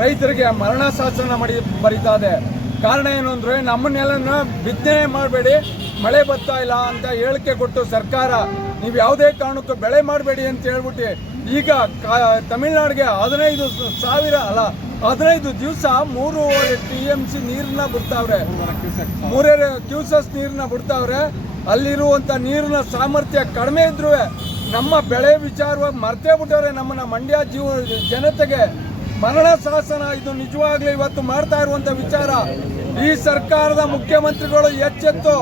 ರೈತರಿಗೆ ಮರಣ ಶಾಸನ ಬರೀತಾ ಇದೆ. ಕಾರಣ ಏನು ಅಂದರೆ ನಮ್ಮನ್ನೆಲ್ಲ ಬಿತ್ತನೆ ಮಾಡಬೇಡಿ, ಮಳೆ ಬರ್ತಾ ಇಲ್ಲ ಅಂತ ಹೇಳಿಕೆ ಕೊಟ್ಟು ಸರ್ಕಾರ ನೀವು ಯಾವುದೇ ಕಾರಣಕ್ಕೂ ಬೆಳೆ ಮಾಡಬೇಡಿ ಅಂತ ಹೇಳ್ಬಿಟ್ಟು ಈಗ ತಮಿಳುನಾಡಿಗೆ 15 ದಿವಸ 3.5 TMC ನೀರನ್ನ ಬಿಡ್ತಾವ್ರೆ, 3 ಕ್ಯೂಸಸ್ ನೀರನ್ನ ಬಿಡ್ತಾವ್ರೆ. ಅಲ್ಲಿರುವಂಥ ನೀರಿನ ಸಾಮರ್ಥ್ಯ ಕಡಿಮೆ ಇದ್ರೂ ನಮ್ಮ ಬೆಳೆ ವಿಚಾರವಾಗಿ ಮರ್ತೇ ಬಿಟ್ಟವ್ರೆ. ನಮ್ಮನ್ನ ಮಂಡ್ಯ ಜನತೆಗೆ ಮರಣ ಶಾಸನ ಇದು ನಿಜವಾಗ್ಲೂ ಇವತ್ತು ಮಾಡ್ತಾ ಇರುವಂತ ವಿಚಾರ. ಈ ಸರ್ಕಾರದ ಮುಖ್ಯಮಂತ್ರಿಗಳು ಎಚ್ಚೆತ್ತು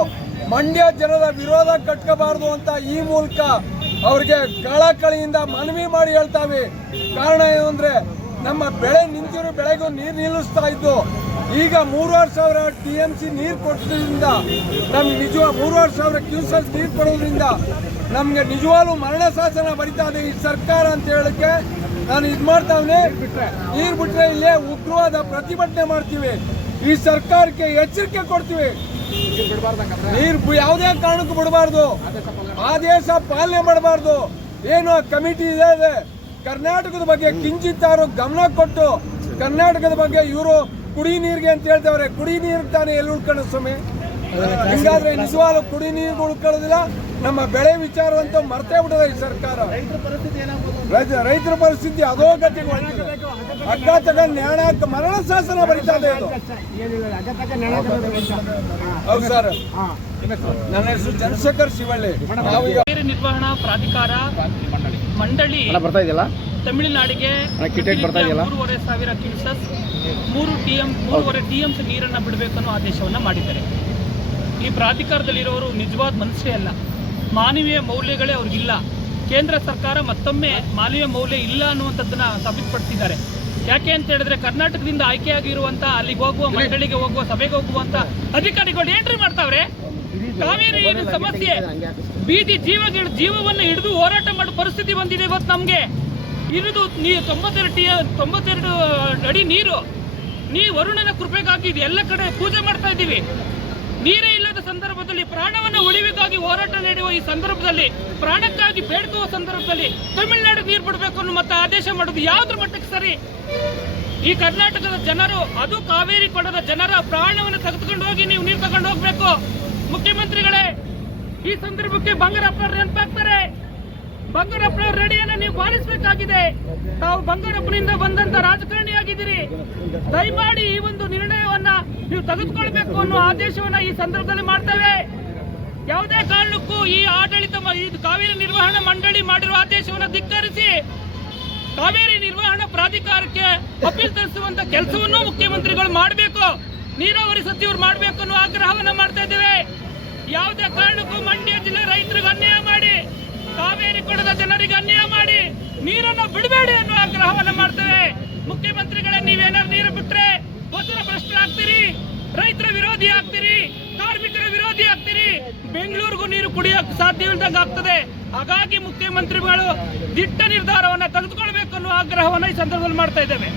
ಮಂಡ್ಯ ಜನರ ವಿರೋಧ ಕಟ್ಕೋಬಾರದು ಅಂತ ಈ ಮೂಲಕ ಅವ್ರಿಗೆ ಕಳಕಳಿಯಿಂದ ಮನವಿ ಮಾಡಿ ಹೇಳ್ತಾವೆ. ಕಾರಣ ಏನು ಅಂದ್ರೆ ನಮ್ಮ ಬೆಳೆ ನಿಂತಿರೋ ಬೆಳೆಗೂ ನೀರು ನಿಲ್ಲಿಸ್ತಾ ಇದ್ದು ಈಗ 3,500 TMC ನೀರು ಕೊಡೋದ್ರಿಂದ ನಮ್ಗೆ ನಿಜವಾಗ 3,500 ಕ್ಯೂಸೆಸ್ ನೀರು ಕೊಡೋದ್ರಿಂದ ನಮ್ಗೆ ನಿಜವಾಗ್ಲೂ ಮರಣ ಶಾಸನ ಬರಿತಾ ಇದೆ ಈ ಸರ್ಕಾರ ಅಂತ ಹೇಳಕ್ಕೆ ನಾನು ಇದು ಮಾಡ್ತಾವನೆ. ನೀರು ಬಿಟ್ರೆ ಇಲ್ಲೇ ಉಗ್ರವಾದ ಪ್ರತಿಭಟನೆ ಮಾಡ್ತೀವಿ, ಈ ಸರ್ಕಾರಕ್ಕೆ ಎಚ್ಚರಿಕೆ ಕೊಡ್ತೀವಿ. ನೀರು ಯಾವುದೇ ಕಾರಣಕ್ಕೂ ಬಿಡಬಾರ್ದು, ಆದೇಶ ಪಾಲನೆ ಮಾಡಬಾರ್ದು. ಏನು ಕಮಿಟಿ ಇದೆ ಕರ್ನಾಟಕದ ಬಗ್ಗೆ ಕಿಂಚಿತ್ತಾರು ಗಮನ ಕೊಟ್ಟು ಕರ್ನಾಟಕದ ಬಗ್ಗೆ ಇವರು ಕುಡಿ ನೀರಿಗೆ ಅಂತ ಹೇಳ್ತವ್ರೆ. ಕುಡಿ ನೀರು ತಾನೇ ಎಲ್ಲಿ ಉಳ್ಕೊಳ್ಳೋ ಸ್ವಾಮಿ? ಹಿಂಗಾದ್ರೆ ನಿಜವಾಗ್ಲೂ ಕುಡಿ ನೀರು ಉಳ್ಕೊಳ್ಳೋದಿಲ್ಲ. ನಮ್ಮ ಬೆಳೆ ವಿಚಾರವಂತೂ ಮರ್ತೇ ಬಿಡೋದು ಈ ಸರ್ಕಾರ. ರೈತರ ಪರಿಸ್ಥಿತಿ ಅಧೋಗತಿಗೆ ಹೋಗ್ತದೆ. ಹಗ್ಗ ತಗೊಂಡು ನ್ಯಾಣ ಮರಣ ಶಾಸನ ಬರೀತಾ ಇದೆ ಅದು. ಹೌದು ಸರ್, ನನ್ನ ಹೆಸರು ಚಂದ್ರಶೇಖರ್ ಶಿವಳ್ಳಿ. ನಿರ್ವಹಣಾ ಪ್ರಾಧಿಕಾರ ಮಂಡಳಿ ಬರ್ತಾ ಇದೆಯಲ್ಲ ತಮಿಳುನಾಡಿಗೆ 3,500 ಕ್ಯೂಸೆಸ್ 3.5 TMC ನೀರನ್ನು ಬಿಡಬೇಕನ್ನೋ ಆದೇಶವನ್ನು ಮಾಡಿದ್ದಾರೆ. ಈ ಪ್ರಾಧಿಕಾರದಲ್ಲಿರೋರು ನಿಜವಾದ ಮನುಷ್ಯರೇ ಅಲ್ಲ, ಮಾನವೀಯ ಮೌಲ್ಯಗಳೇ ಅವ್ರಿಗಿಲ್ಲ. ಕೇಂದ್ರ ಸರ್ಕಾರ ಮತ್ತೊಮ್ಮೆ ಮಾನವೀಯ ಮೌಲ್ಯ ಇಲ್ಲ ಅನ್ನುವಂಥದ್ದನ್ನ ಸಾಬೀತುಪಡಿಸಿದ್ದಾರೆ. ಯಾಕೆ ಅಂತ ಹೇಳಿದ್ರೆ ಕರ್ನಾಟಕದಿಂದ ಆಯ್ಕೆಯಾಗಿರುವಂಥ ಅಲ್ಲಿಗೆ ಹೋಗುವ ಮಂಡಳಿಗೆ ಹೋಗುವ ಸಭೆಗೆ ಹೋಗುವಂಥ ಅಧಿಕಾರಿಗಳು ಏನ್ರಿ ಮಾಡ್ತಾವ್ರೆ? ಕಾವೇರಿ ನೀರಿನ ಸಮಸ್ಯೆ ಬೀದಿ ಜೀವವನ್ನು ಹಿಡಿದು ಹೋರಾಟ ಮಾಡೋ ಪರಿಸ್ಥಿತಿ ಬಂದಿದೆ. ಇವತ್ತು ನಮಗೆ ಇರುವುದು 92 ಅಡಿ ನೀರು. ವರುಣನ ಕೃಪೆಗಾಗಿ ಎಲ್ಲ ಕಡೆ ಪೂಜೆ ಮಾಡ್ತಾ ಇದ್ದೀವಿ. ನೀರೇ ಇಲ್ಲದ ಸಂದರ್ಭದಲ್ಲಿ ಪ್ರಾಣವನ್ನು ಉಳಿವಿಗಾಗಿ ಹೋರಾಟ ನಡೆಯುವ ಈ ಸಂದರ್ಭದಲ್ಲಿ, ಪ್ರಾಣಕ್ಕಾಗಿ ಬೇಡ್ಕುವ ಸಂದರ್ಭದಲ್ಲಿ ತಮಿಳುನಾಡು ನೀರು ಬಿಡಬೇಕು ಅನ್ನೋ ಮತ್ತೆ ಆದೇಶ ಮಾಡೋದು ಯಾವುದ್ರ ಮಟ್ಟಕ್ಕೆ ಸರಿ? ಈ ಕರ್ನಾಟಕದ ಜನರು, ಅದು ಕಾವೇರಿ ಕೊಡದ ಜನರ ಪ್ರಾಣವನ್ನು ತೆಗೆದುಕೊಂಡು ಹೋಗಿ ನೀವು ನೀರು ತಗೊಂಡು ಹೋಗ್ಬೇಕು. ಮುಖ್ಯಮಂತ್ರಿಗಳೇ, ಈ ಸಂದರ್ಭಕ್ಕೆ ಬಂಗಾರಪ್ಪನವ್ರು ನೆನಪಾಗ್ತಾರೆ. ಬಂಗಾರಪ್ಪನವ್ರ ರೆಡಿಯನ್ನು ನೀವು ಪಾಲಿಸಬೇಕಾಗಿದೆ. ತಾವು ಬಂಗಾರಪ್ಪನಿಂದ ಬಂದಂತ ರಾಜಕಾರಣಿಯಾಗಿದ್ದೀರಿ. ದಯಮಾಡಿ ಈ ಒಂದು ನಿರ್ಣಯವನ್ನ ನೀವು ತೆಗೆದುಕೊಳ್ಬೇಕು ಅನ್ನೋ ಆದೇಶವನ್ನ ಈ ಸಂದರ್ಭದಲ್ಲಿ ಮಾಡ್ತೇವೆ. ಯಾವುದೇ ಕಾರಣಕ್ಕೂ ಈ ಆಡಳಿತ ಕಾವೇರಿ ನಿರ್ವಹಣಾ ಮಂಡಳಿ ಮಾಡಿರುವ ಆದೇಶವನ್ನು ಧಿಕ್ಕರಿಸಿ ಕಾವೇರಿ ನಿರ್ವಹಣಾ ಪ್ರಾಧಿಕಾರಕ್ಕೆ ಅಪೀಲ್ ತರಿಸುವಂತ ಕೆಲಸವನ್ನು ಮುಖ್ಯಮಂತ್ರಿಗಳು ಮಾಡಬೇಕು, ನೀರಾವರಿ ಸಚಿವರು ಮಾಡಬೇಕು ಅನ್ನೋ ಆಗ್ರಹವನ್ನ ಮಾಡ್ತಾ ಇದ್ದೇವೆ. ಯಾವುದೇ ಕಾರಣಕ್ಕೂ ಮಂಡ್ಯ ಜಿಲ್ಲೆ ರೈತರಿಗೆ ಅನ್ಯಾಯ ಮಾಡಿ, ಕಾವೇರಿ ಕೊಡದ ಜನರಿಗೆ ಅನ್ಯಾಯ ಮಾಡಿ ನೀರನ್ನು ಬಿಡಬೇಡಿ ಅನ್ನೋ ಆಗ್ರಹವನ್ನ ಮಾಡ್ತೇವೆ. ಮುಖ್ಯಮಂತ್ರಿಗಳೇ, ನೀವೇನಾದ್ರು ನೀರು ಬಿಟ್ರೆ ವಚನ ಭ್ರಷ್ಟರಾಗ್ತೀರಿ, ರೈತರ ವಿರೋಧಿ ಆಗ್ತೀರಿ, ಕಾರ್ಮಿಕರ ವಿರೋಧಿ ಆಗ್ತೀರಿ, ಬೆಂಗಳೂರಿಗೂ ನೀರು ಕುಡಿಯೋಕೆ ಸಾಧ್ಯವಿಲ್ಲದಂಗೆ ಆಗ್ತದೆ. ಹಾಗಾಗಿ ಮುಖ್ಯಮಂತ್ರಿಗಳು ದಿಟ್ಟ ನಿರ್ಧಾರವನ್ನ ತೆಗೆದುಕೊಳ್ಬೇಕು ಅನ್ನೋ ಆಗ್ರಹವನ್ನ ಈ ಸಂದರ್ಭದಲ್ಲಿ ಮಾಡ್ತಾ ಇದ್ದೇವೆ.